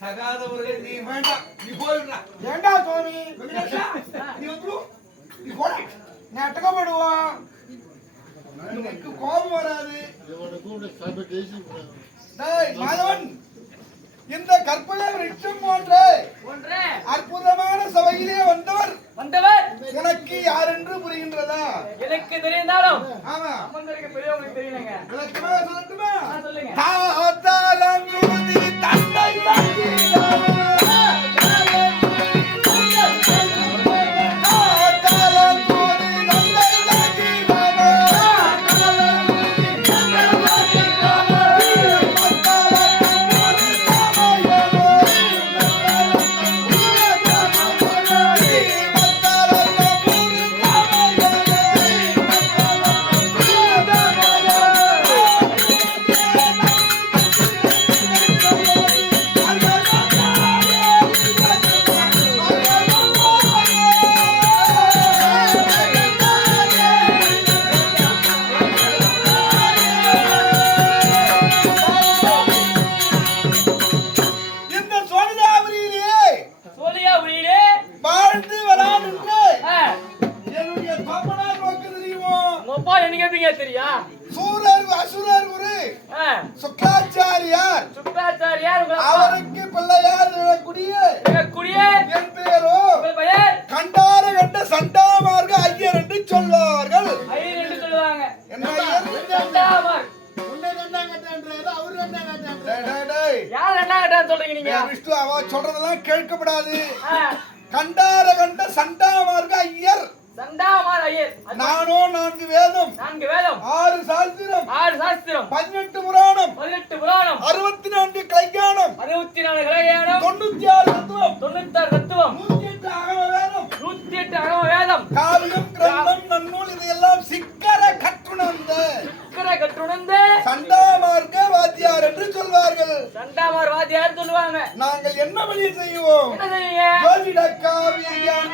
தகாதவர்கள் நீ வேண்டாம், நீ போயிடுறா. ஏண்டா சுவாமி நீ வந்து நீ கூட நட்டக்கப்படுவோம். எனக்கு கோபம் வராது. மாதவன், இந்த கற்பனை விருட்சம் போன்ற அற்புதமான சபையிலே வந்தவர் உனக்கு யார் என்று புரிகின்றதா? எனக்கு தெரிந்தாலும் ஆமா, பெரியவங்களுக்கு தெரியலங்க. விளக்கமா சொல்லட்டுமா? சொல்லுங்க. தாத்தாலங்குதி தந்தை தெரியா? சூரர் அசுரர் ஒரு சுக்ராச்சாரியார், அவருக்கு பிள்ளையார் கூடிய என் பேரோ கண்டார கண்ட சண்டாமார்க ஐயர் என்று சொல்வார்கள். என்ன ஐயர்? விஷ்ணு அவ சொல்றதெல்லாம் கேட்கப்படாது. கண்டார கண்ட சண்டாமார்க ஐயர். நானோ 4 வேதம், 6 சாஸ்திரம், 18 புராணம், 64 கலைஞானம், 96 தத்துவம், 108 அகம வேதம், காவியம் கிரந்தம் நன்னூல் இதையெல்லாம் சிக்கர கற்றுணர்ந்த சண்டாமார்க்க வாத்தியார் என்று சொல்வார்கள். நாங்கள் என்ன வழி செய்வோம்? ஜோதிட காவியம்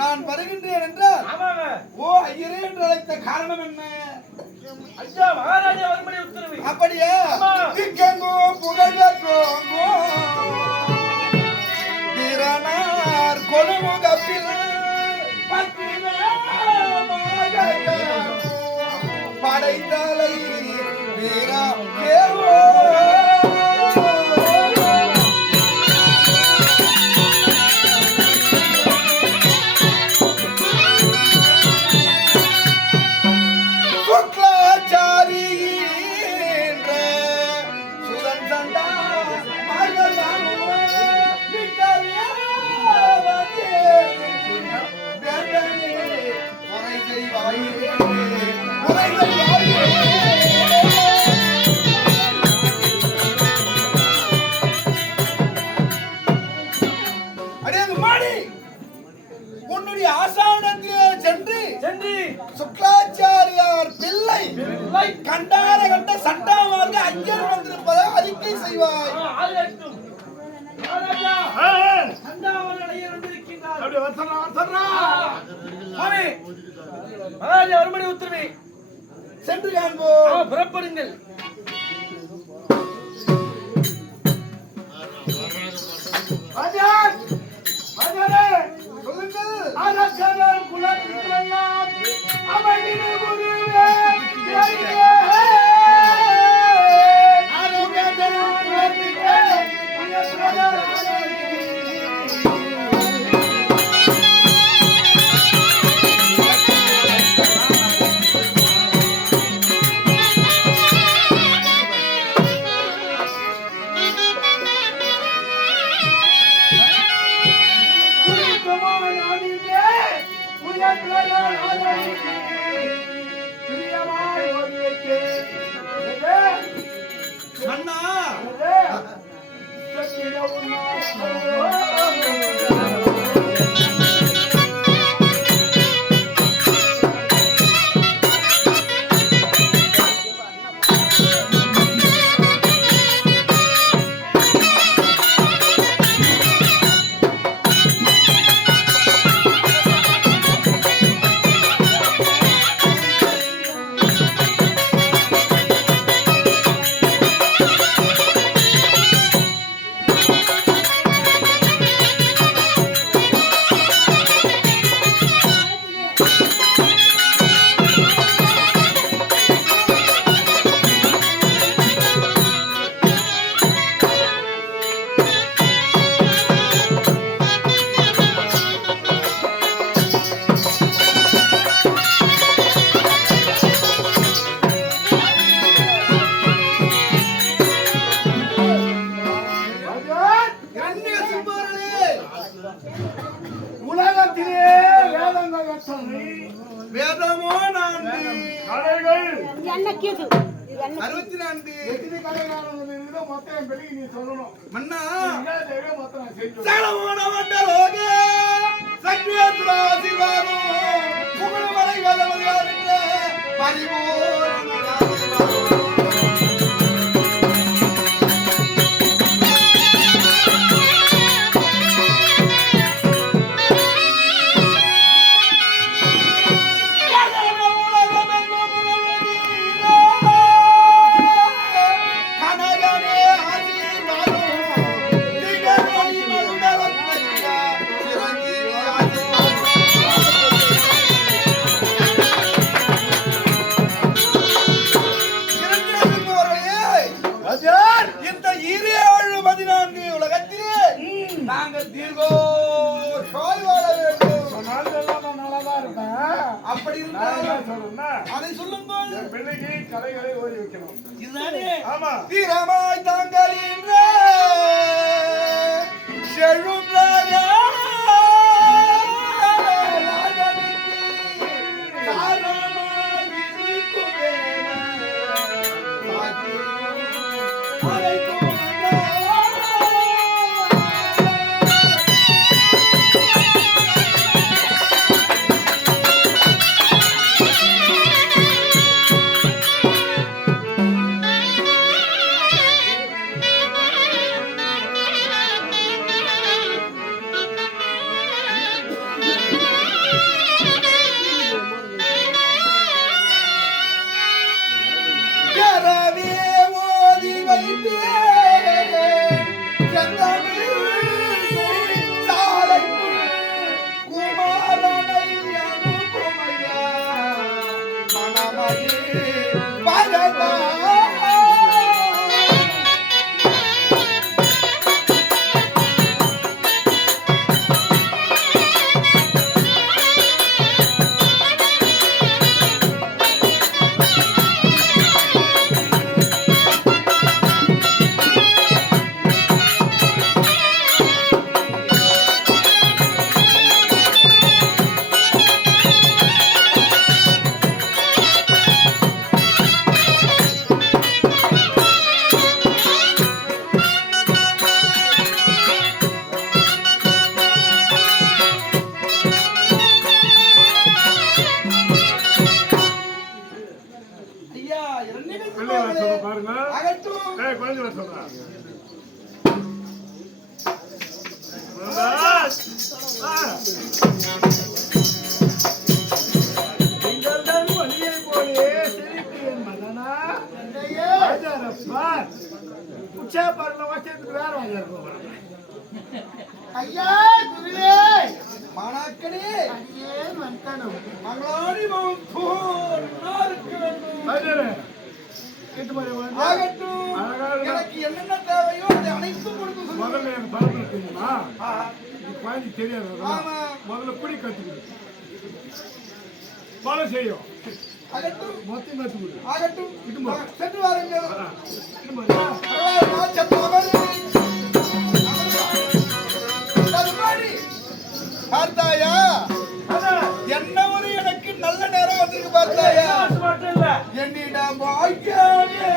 நான் வருகின்றேன் என்றால் ஓ ஐயரே என்று அழைத்த காரணம் என்ன? ஐயா மகாராஜா வரும்படி உத்தரவு. அப்படியே திக்கங்கோ புகழோங்கோ திறனார் கொழுமுகப்பில் படைத்தலை வீரா கேவோ உன்னுடைய ஆசானத்திலே சென்று சுக்லாச்சாரியார் பிள்ளை கண்டார கண்ட சண்டாமார்க ஐயர் வந்திருப்பதை அறிக்கை செய்வாய். வரும்படி உத்தரவு. சென்று காண்போம். புறப்படுங்கள். சொல்லுங்கள். குலத்திற்கெல்லாம் அமைதின குருவே என்னக்கியது 64 எத்தனை கலைஞர்கள் இருக்குதோ மொத்தம் என் பெருகி நீ சொல்லணும். மன்னா மொத்தம் நான் செஞ்சு சகலமான மண்டலோக சக்தியேஸ்வர ஆசீர்வாதம் புகழ்மலை கலவதியாரின்ற பரிபூரண ஆசீர்வாதம். இந்த 14 உலகத்திலே நாங்கள் தீர்க்கோஷாய் வாழ வேண்டும். நாளெல்லாம் நல்லாதான் இருப்பேன். அப்படி நான் என்ன இருந்தால் சொல்லணும்னா, அதை சொல்லுங்கள். என் பிள்ளைக்கு கலைகளை ஓடி வைக்கணும். இதுதானே ஆமா. தீரமாய் தாங்கள் என்ற செழும் ராஜா ஐயா குருவே மாணாக்கனே ஐயே மந்தனம் மங்களாடி போர் ஆகட்டும். எனக்கு என்னென்ன தேவையோ அதை அனைத்தும் கொடுக்க சொல்லுங்க. முதல்ல எனக்கு பரவாயில்ல தெரியுமா? குழந்தை தெரியாது. ஆமா. முதல்ல குடி கத்துக்கணும். பல செய்யும். ஆகட்டும். மொத்தம் கத்துக்கணும். ஆகட்டும். சென்று வாருங்கள். பார்த்தாயா என்ன ஒரு எனக்கு நல்ல நேரம் வந்திருக்கு பார்த்தாயா? என்னிடம் வாய்க்காதே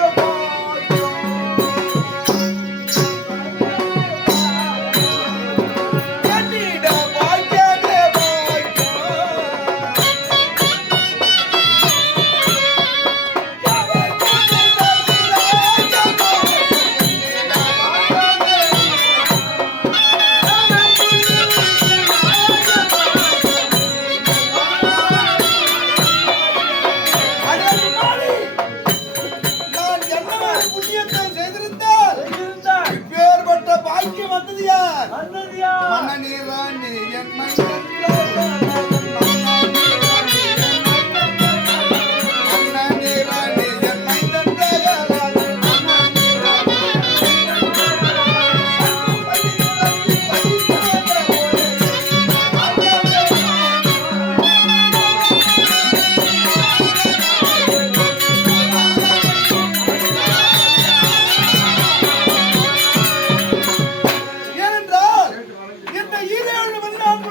ஏனென்றால் இந்த 7 மணி நேரம்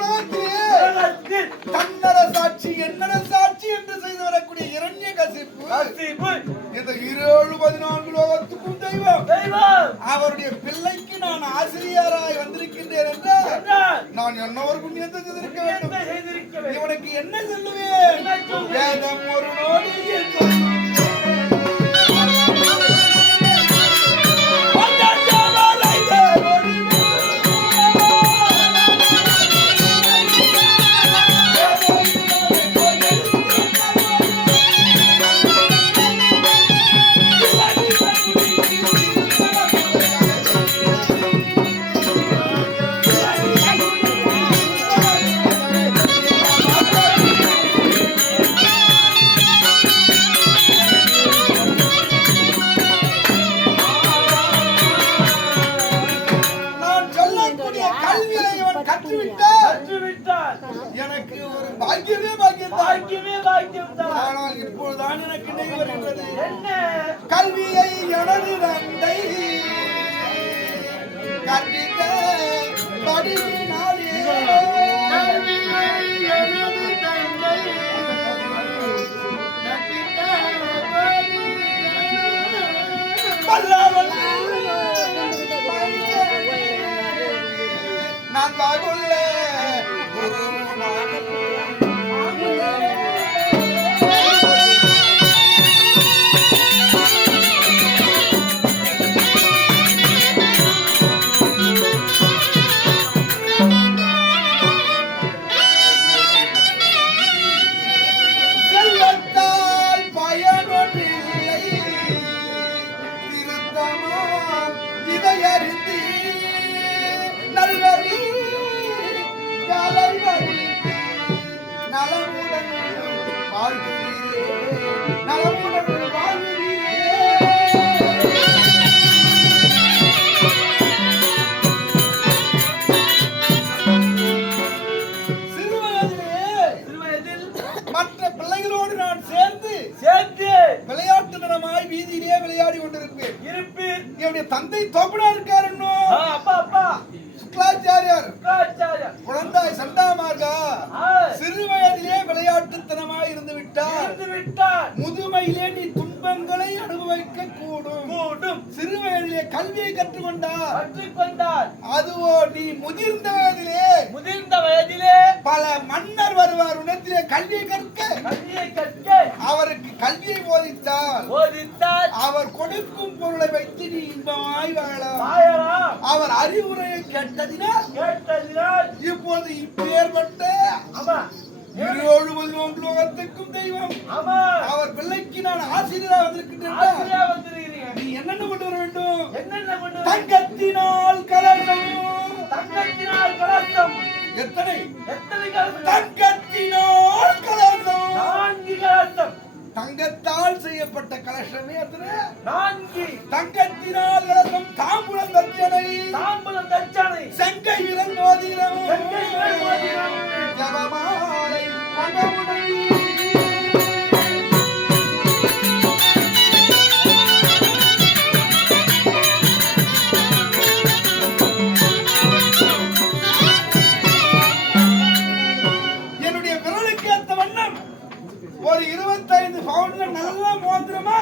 செய்வோம். அவருடைய பிள்ளைக்கு நான் ஆசிரியராய் வந்திருக்கின்றேன் என்றால் நான் என்ன ஒரு புண்ணியத்தை செய்திருக்க வேண்டும். என்ன செய்திருக்க வேண்டும்? இவனுக்கு என்ன சொல்லுவேன்? என்ன சொல்லுவேன்? வேதம் ஒரு நோடி எனக்கு ஒரு பாக்கியமே பாக்கியம்தான். ஆனால் இப்போதுதான் எனக்கு நினைவு வருகிறது. கல்வியை எனது தந்தை கற்பித்த படியினாலே நான் வாகுள்ள செல்வத்தால் பயனொன்றில்லை திருத்தமாம் இதையறிந்து நல்வழி கலைவழி நலமுடன் வாழ்கிறீரே நலமுடன் வாழ்கிறீரே. சிறுவயதில் மற்ற பிள்ளைகளோடு நான் சேர்ந்து விளையாட்டு தனமாய் வீதியிலே விளையாடி கொண்டிருப்பேன். என்னுடைய தந்தை தோப்பனா இருக்காரு. சுக்லாச்சாரியார் குழந்தாய் சண்டாமார்கா சிறு வயதிலே விளையாட்டுத்தனமாய் இருந்து விட்டார். முதுமையிலே நீ துன்பங்களை அனுபவிக்க கூடும். சிறு வயதிலே கல்வியை கற்றுக்கொண்டார். அதுவோ நீ முதிர்ந்த வயதிலே பல மன்னர் வருவார் உன்னத்திலே கல்வியை கற்க அவருக்கு கல்வியை போதித்தால் அவர் கொடுக்கும் பொருளை வைத்து நீ இன்பமாய் வாழலாம். அவர் அறிவுரையை கேட்டதினால் இப்போது இப்பேற்பட்ட லோகத்துக்கும் தெய்வம் அவர் பிள்ளைக்கு நான் ஆசிரியராக வந்திருக்கின்றேன். நீ என்னென்ன கொண்டு வர வேண்டும்? தங்கத்தினால் கலசம். எத்தனை தங்கத்தினால் கலசம். தங்கத்தால் செய்யப்பட்ட கலசமே எத்தனை? 4. தங்கத்தினால் கலசம். தாம்பூலம் தட்சணை. செங்கை விரல் மோதிரம். ஜபமாலை மகமுடை. என்னுடைய விரலுக்கு ஏற்ற வண்ணம் ஒரு 25 பவுன்ல நல்ல மோதிரமா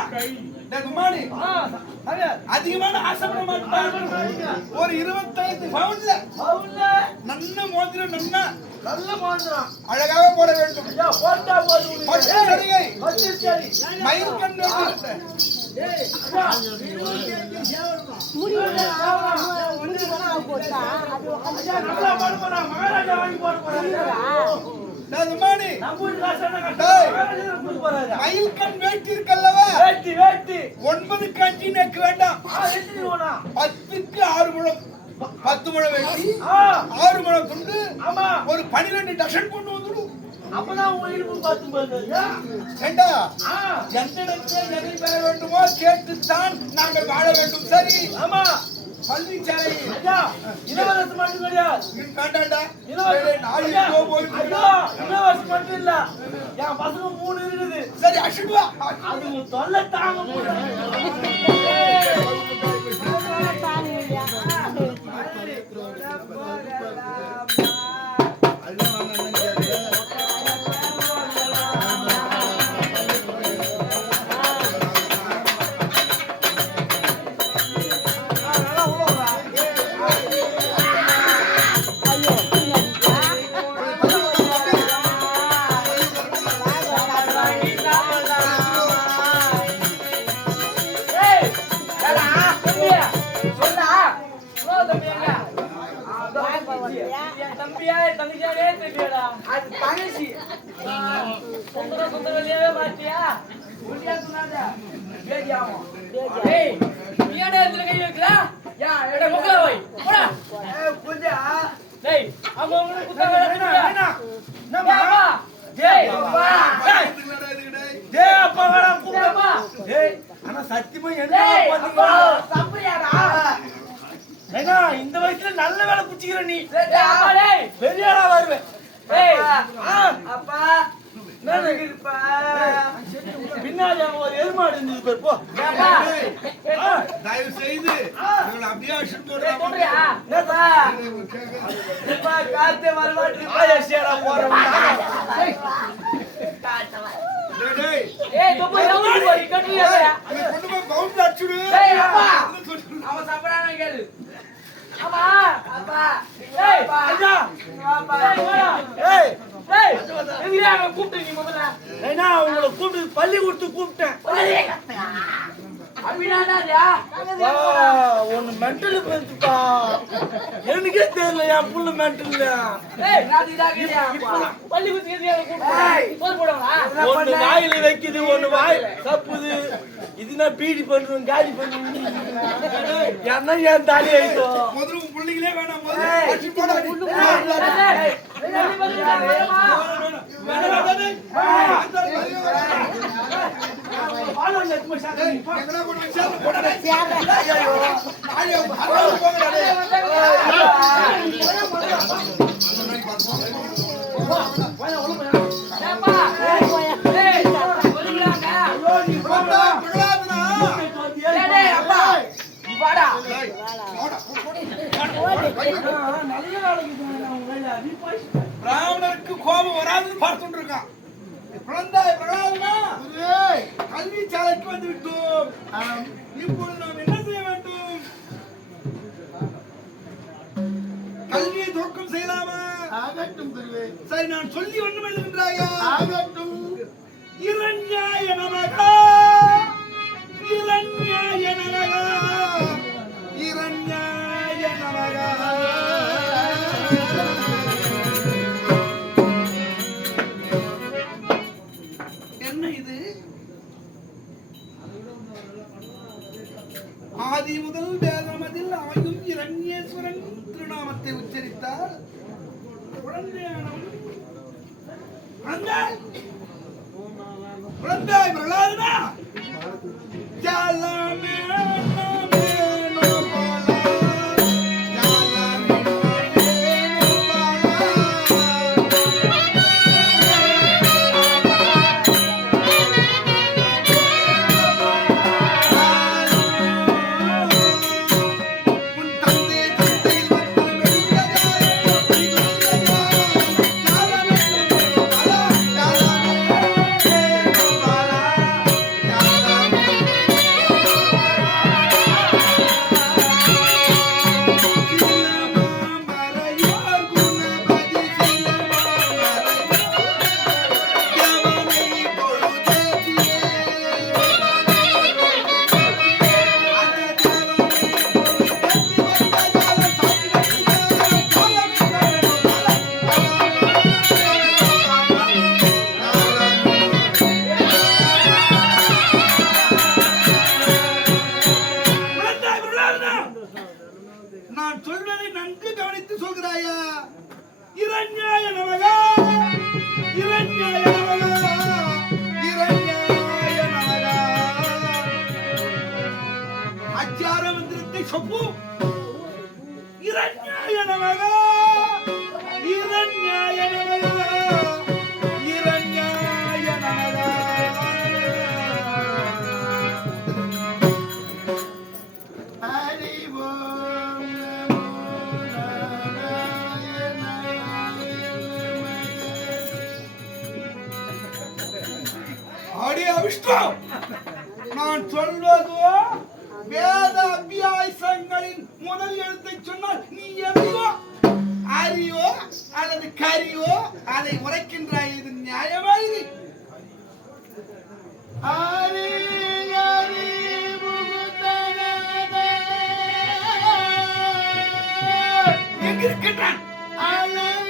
அதிகமான ஆசைப்பட மாட்டாங்க. ஒரு 25 பவுன்ல நல்ல மோதிரம் நல்ல மோதிரம் அழகாக போட வேண்டும். மயில்கண் மயில்கண் வேட்டி இருக்கல்லவா? 9க்கு 5 நெக்கு வேண்டாம். 10க்கு 6 முழம். 10 முழம் வேட்டி 6 முழம் துண்டு ஒரு 12 டசன் கொண்டு வந்துடும். அப்பதான் உங்களுக்கு 10 ஏண்டா எந்த இடத்துல எதை பெற வேண்டுமோ கேட்டுத்தான் நாங்கள் வாழ வேண்டும். சரி ஆமா பள்ளி சாலை இலவசம் மட்டும் கிடையாது. வேண்டாண்டா இலவசம் மட்டும் இல்ல, என் பசங்க 3 இருக்குது. சரி அஷுவா அது தொல்லை தாங்க தம்பியா தங்கச்சியாவே தெரியலடா. அது தங்கச்சி. சுந்தர வெளியாவே மாட்டியா? ஒண்டியா சொன்னாத. பேதியாவும். ஏய், நீ ஏன்டா இதுல கை வைக்கிறா? யா, எடா முக்கல போய். போடா. புஜா. டேய், அவங்க குத்தா வேணா. நம்ம டேய், அப்பா. டேய் அப்பா வேடா கூப்பிடப்பா. டேய் ஆனா சத்தியமா என்ன டேய், பண்ணீங்க? அப்பா, தம்பியாடா. ஏன்னா இந்த வயசுல நல்ல வேலை குச்சிக்கிற நீ. டேய், அப்பா டேய். பெரிய ஆளா வருவே. டேய், அப்பா நான் இருப்பா. பின்னாடி அங்க ஒரு எருமாடு இருந்தது பாரு போ. அப்பா. தயவு செய்து இவங்களை அப்படியே அடிச்சுட்டு டேய், போடுறாங்க. சொல்றியா? என்னப்பா? இப்ப காத்தே வரமாட்டேங்குது. ஆயேஷியாடா போறவன். டேய், டேய், ஏய், தொப்பை ரவுண்ட் போய் கட்டுறியா? இதை கொண்டு போய் பவுன்ல அடிச்சுடு. டேய், அப்பா. அவன் சாப்பிடானே கேளு. ஆமா. அப்பா. டேய், ஐயா. அப்பா. டேய், வாடா. ஏய். டேய், எங்கயா கூப்பிட்டு நீ முதல்ல? ஏன்னா உங்களை கூப்பிட்டு பள்ளி கொடுத்து கூப்பிட்டேன். அப்படினாடாயா? ஒன்னு மென்டல் பண்ணிப்பா. எனக்கே தெரியல என் புள்ள மென்டல். டேய், ராதிதாகியா அப்பா. பள்ளி குத்தி எதியா கூப்பிட்டு போர் போடுவாங்களா? ஒன்னு வாயில வைக்குது, ஒன்னு வாய் தப்புது. இதுனா பீடி பண்றோம், காலி பண்றோம். என்ன ஏன் தாலி ஆயிட்டோ? முதல்ல உன் பிள்ளைங்களே வேணாம், முதல்ல அடிச்சுட்டு போடா. டேய், டேய், வரமா? எங்கடா கொண்டு போய் சேர்ந்து போடா. ஐயோ, அறுபது போங்கடா, டேய். ஏப்பா. டேய், சொல்லுங்கடா. போடா, விடாதடா. டேய், டேய், அப்பா. நீ வாடா. டேய், போடா, போடா. நல்ல வேலைக்கு நீ போய் பிராமணருக்கு கோபம் வராதுன்னு பார்த்துட்டு இருக்கான். குழந்தாய் பிரகலாதனா, கல்வி சாலைக்கு வந்து விட்டோம். இப்பொழுது நாம் என்ன செய்ய வேண்டும்? கல்வியை துவக்கம் செய்யலாமா? ஆகட்டும் குருவே, சரி, நான் சொல்லி ஒண்ணும் எழுதுகின்றாயா? ஆகட்டும். இரண்யாய நமகா, இரண்யாய நமகா, இரண்யாய நமகா. என்ன இது? ஆதி முதல் வேதமதில் ஆயும் இரண்யேஸ்வரன் திருநாமத்தை உச்சரித்தால் குழந்தையானவன் குழந்தாய் பிரகலாதனா, ஜாலமே மேனோ பாலா, ஜாலமே மேனோ பாலா. உன் தந்தை தந்தையில் வந்து மெடிக்கதாய் ஜாலமே மேனோ பாலா, ஜாலமே மேனோ பாலா, ஜாலமே. சிலமாமரையோர் குணபதி சிலமாமரையோர் தேவனை பொழுதேத்தியே. அந்த தேவனை பொழுதேத்தி வந்ததால சாப்பிடுகிறார். ஜாலமே மேனோ பாலா, குழந்தாய் பிரகலாதனா, நான் சொல்வதை நன்கு கவனித்து சொல்கிறாயா? இரண்யாய நமகா, இரண்யாய நமகா, இரண்யாய நமகா. அச்சார மந்திரத்தை சொப்பு. இரண்யாய நமகா, இரண்யாய நமகா, இரண்யாய நமகா. ஹரி ஓம் நமோ நாராயணாய. அடி அவிஷ்டு, நான் சொல்வதோ வேத அபியாசங்களின் முதல் எழுத்தை சொன்னால் நீ எதையோ அறியோ அல்லது கரியோ அதை உரைக்கின்றாய். இது நியாயமா? இது ஹரி ஹரி முகுந்தநாத. எங்க இருக்கின்றான்? அலமேலு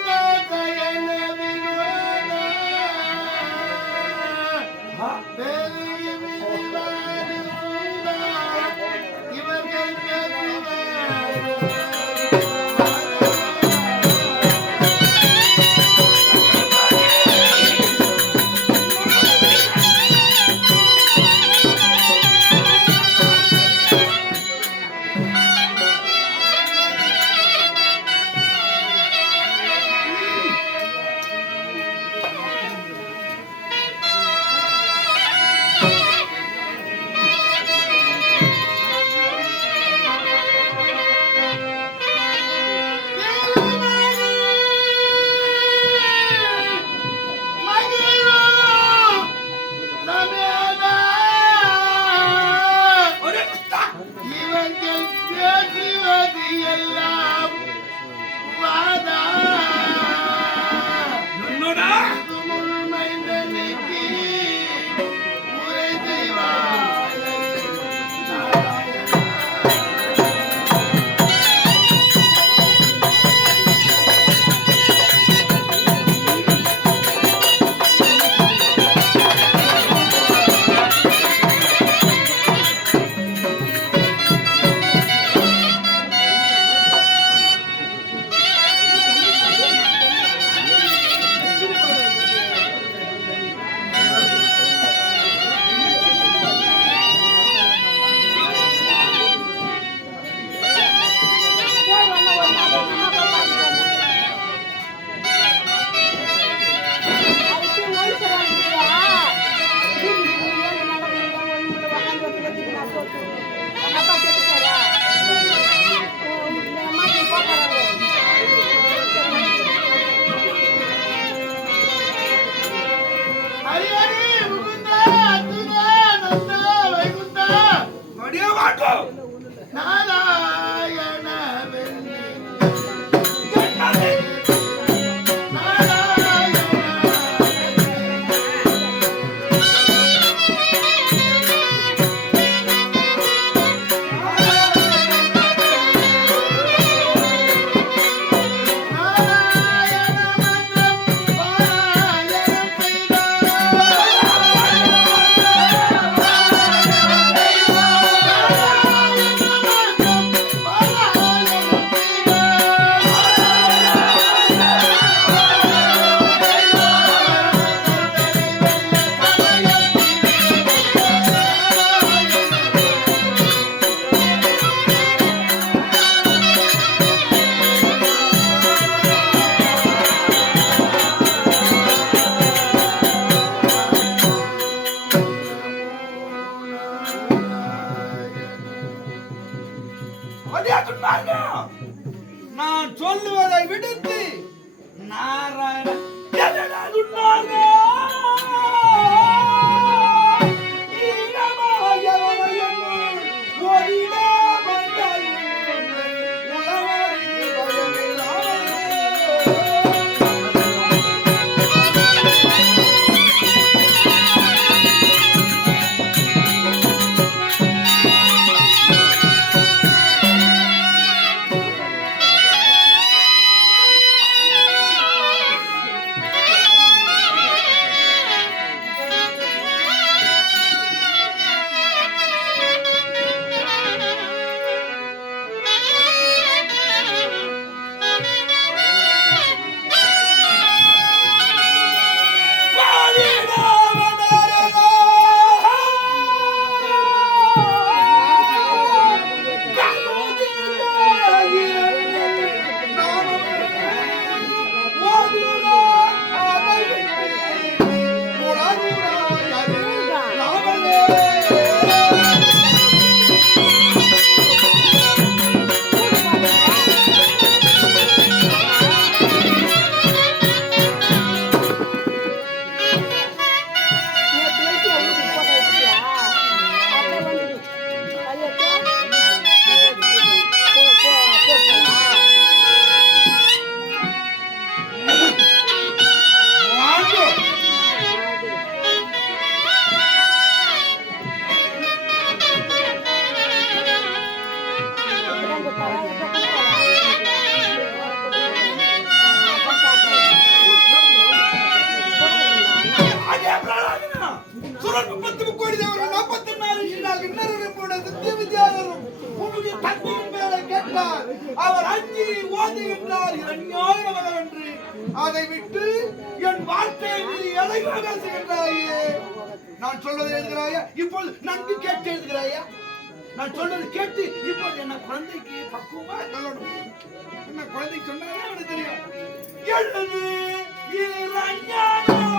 மாட்டோ நாராயண வெண்ணே என்னது நான் சொல்லுவதை விடுத்து நாராயண என்னடா துன்மார்க்கா? ஈனமாயவனையென்னுள் ஒளிடா வந்தாயும் உளவறிந்து பயமில்லாமலே. அவர் அஞ்சி ஓதுகின்றார் இரண்யாயிரம் என்று அதை விட்டு என் வார்த்தையை மீது எதையும் பேசுகின்றாயே. நான் சொல்வதை எழுதுகிறாயா? இப்போது நன்கு கேட்டு எழுதுகிறாயா? நான் சொல்றது கேட்டு இப்போது என்ன குழந்தைக்கு பக்குவமா சொல்லணும். என்ன குழந்தைக்கு சொன்னாலே அவனுக்கு தெரியும். எழுது இரண்யாயிரம்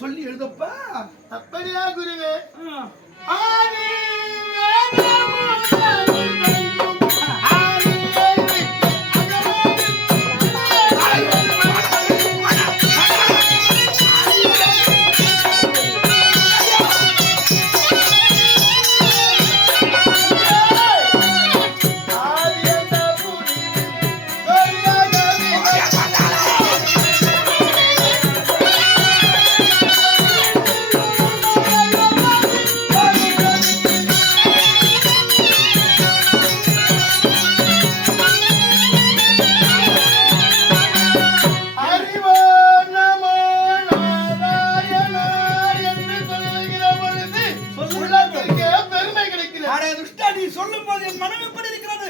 சொல்லி எழுதப்பா. அப்படியா குருவே? சொல்லும் போது என் மனம் எப்படி இருக்கிறது?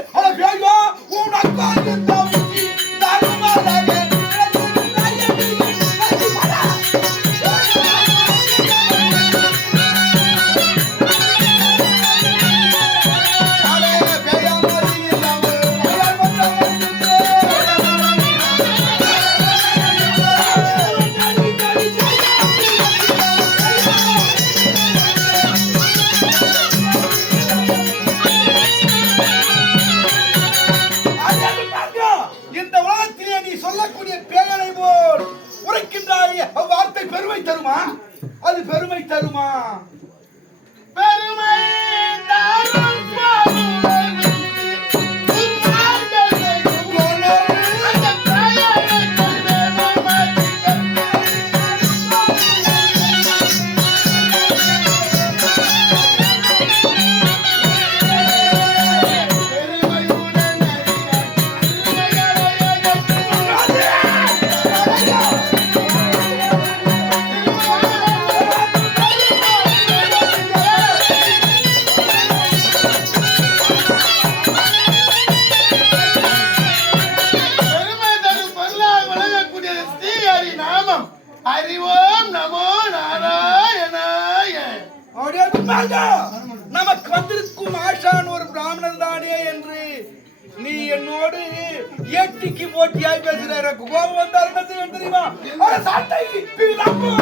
ஏட்டிக்கு போட்டியாய் பேசுற கோபம் வந்தால் என்ன செய்ய தெரியுமா? அட சாட்டை பிளம்பு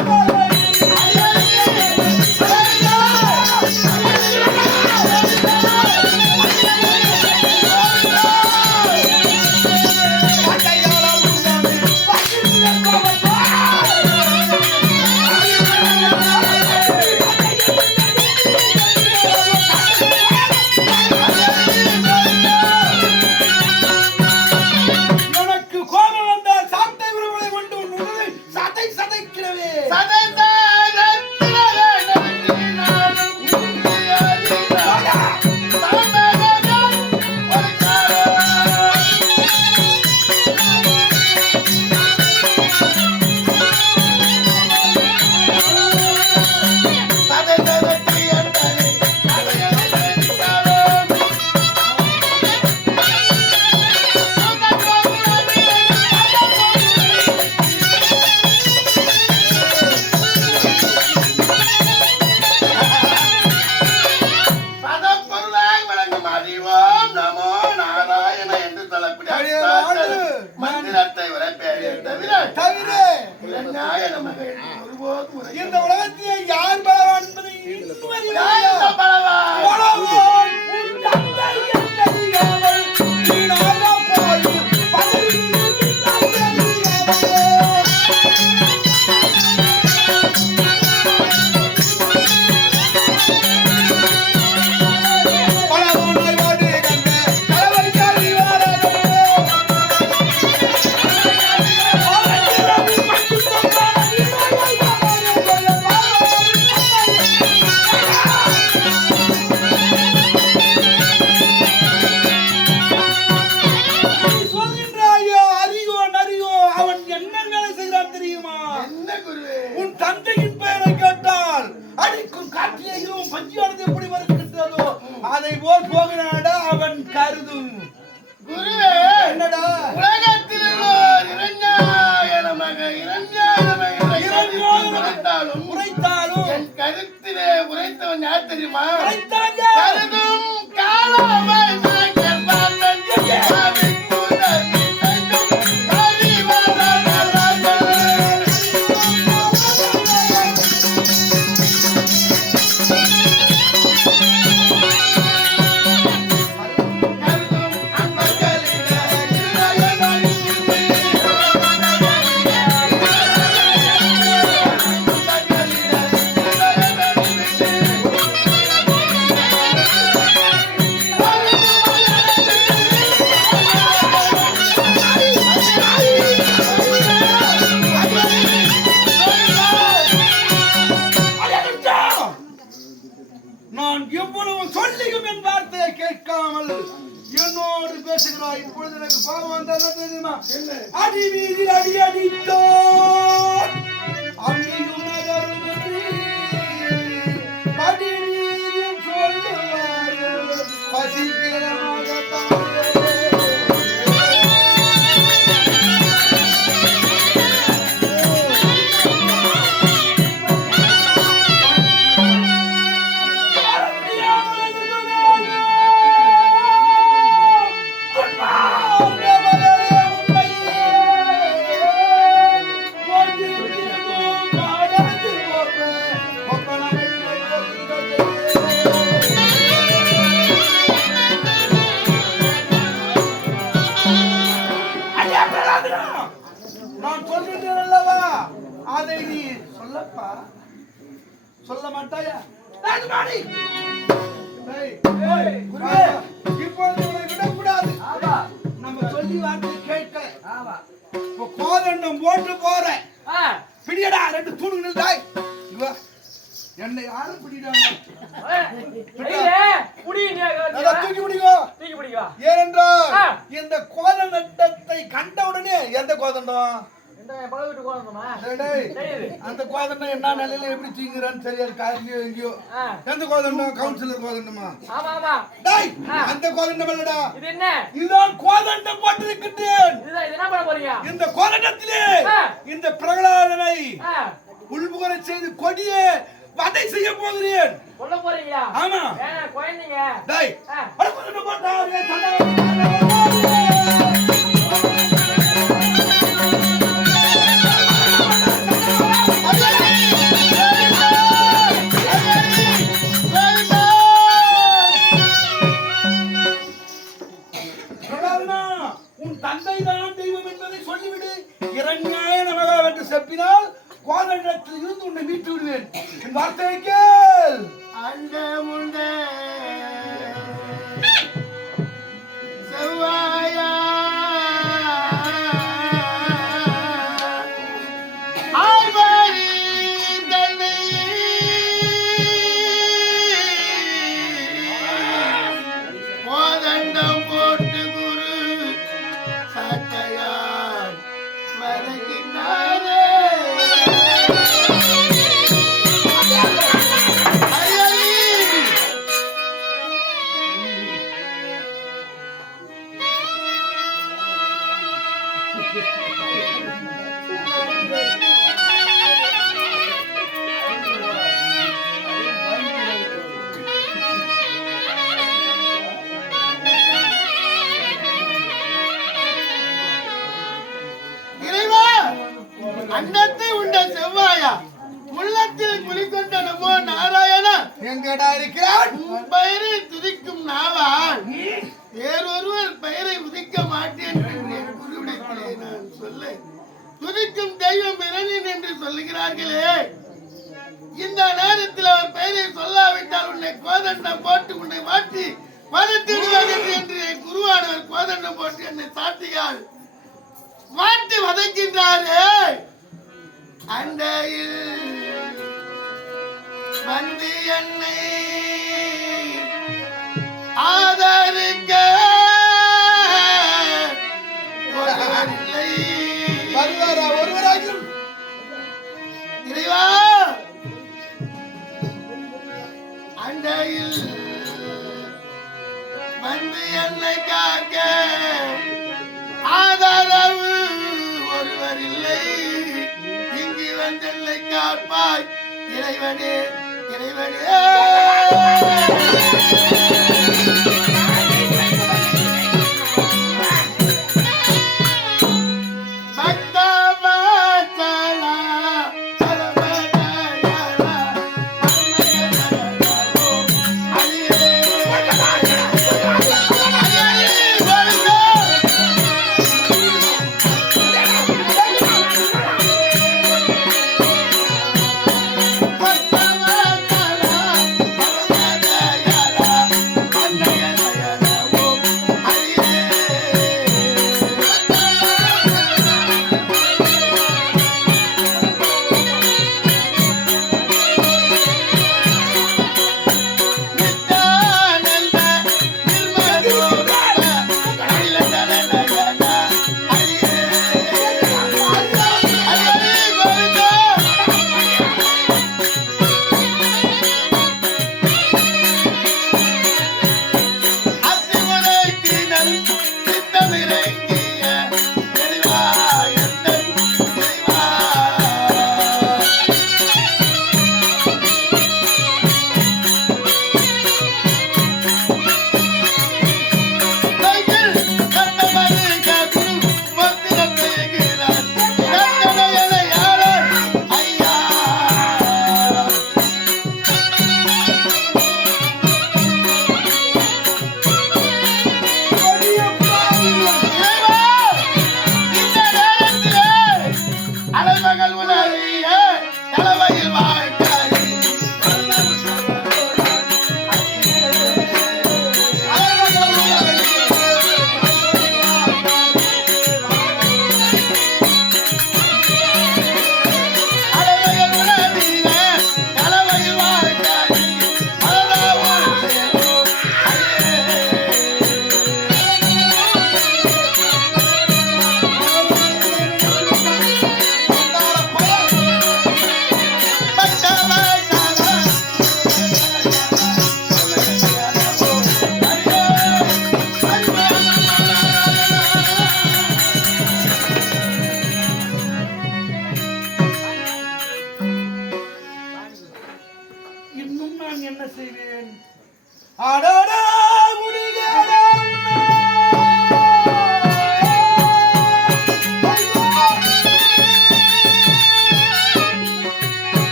இந்த உலகத்திலே யார் பலவான் என்பதை இன்னும் அறியவில்லை. பலவான் உன் தந்தை என்றறியாமல் வீணாக போய் அதை போல் போகிறாடா அவன் கருதும். குருவே என்னடா உலகத்தில் உரைத்தாலும் என் கருத்திலே உரைத்தவன் யார் தெரியுமா? உரைத்தான் கருதும் காலமாய் நான் எவ்வளவு சொல்லியும் என் வார்த்தையை கேட்காமல் என்னோடு பேசுகிறாய். இப்பொழுது எனக்கு பாவம் வந்தது தெரியுமா? அடி மீது அடி அடித்தோ அடியும் அடி மீது சொல்லுவார் பசிக்கிறமாக நான் சொல்கிறேன் அல்லவா, அதை நீ சொல்லப்பா. சொல்ல மாட்டாயா? இப்பொழுது உன்னை விடக்கூடாது. நம்ம சொல்லி வார்த்தை கேட்கல. கோதண்டம் போட்டு போறேன். பிடியடா ரெண்டு தூணு தாய். என்னை யாரும் பிடிடாங்க. தூக்கி பிடிக்கோ. ஏனென்றால் இந்த கோதண்டத்தை கண்டவுடனே எந்த கோதண்டம் அந்த கோதண்டம் என்ன நிலையில எப்படி தூங்குறான்னு தெரியாது. காலையிலயோ எங்கேயோ எந்த கோதண்டம் கவுன்சிலர் கோதண்டமா? அந்த கோதண்டம் இல்லடா, இதுதான் கோதண்டம் போட்டிருக்கின்றேன். இந்த கோதண்டத்திலே இந்த பிரகலாதனை உள்புகர செய்து கொடியே வதை செய்ய போகிறேன். சொல்ல போறீங்களா? ஆமா. குழந்தைங்க டேய் அட கோதண்டம் போட்டா தந்தை தான் தெய்வம் என்பதை சொல்லிவிடு. இரண்யாய நமகா என்று செப்பினால் கோதண்டத்தில் இருந்து உன்னை மீட்டு விடுவேன். என் வார்த்தையை கேள். அண்ட முண்ட செவ்வாயா ஆய்வாரி தன்னை கோதண்டம் போட்டு குரு சட்டையார் வருகின்றாரே. அண்டத்தை உண்ட செவ்வாயா உள்ளத்தில் குளிக்கொண்ட நமோ நாராயணா எங்கடா இருக்கிறான்? பெயரை துதிக்கும் நாளால் வேறொருவர் பெயரை உதிக்க மாட்டேன் என்று குருவிடத்திலே நான் சொல்ல துதிக்கும் தெய்வம் இரணின் என்று சொல்லுகிறார்களே. இந்த நேரத்தில் அவர் பெயரை சொல்லாவிட்டால் உன்னை கோதண்டம் போட்டு உன்னை மாற்றி வதத்திடுவார்கள் என்று குருவானவர் கோதண்டம் போட்டு என்னை சாத்தியால் மாற்றி வதக்கின்றாரே. அண்டையில் வந்து என்னை ஆதரிக்க ஒருவரில்லை. வருவாரா ஒருவராகிலும்? இறைவா அண்டையில் வந்து என்னை காக்க ஆதரவு ஒருவர் இல்லை. இங்கு வந்து என்னை காப்பாய் இறைவனே இறைவனே.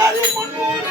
முதலில் முன்னூறு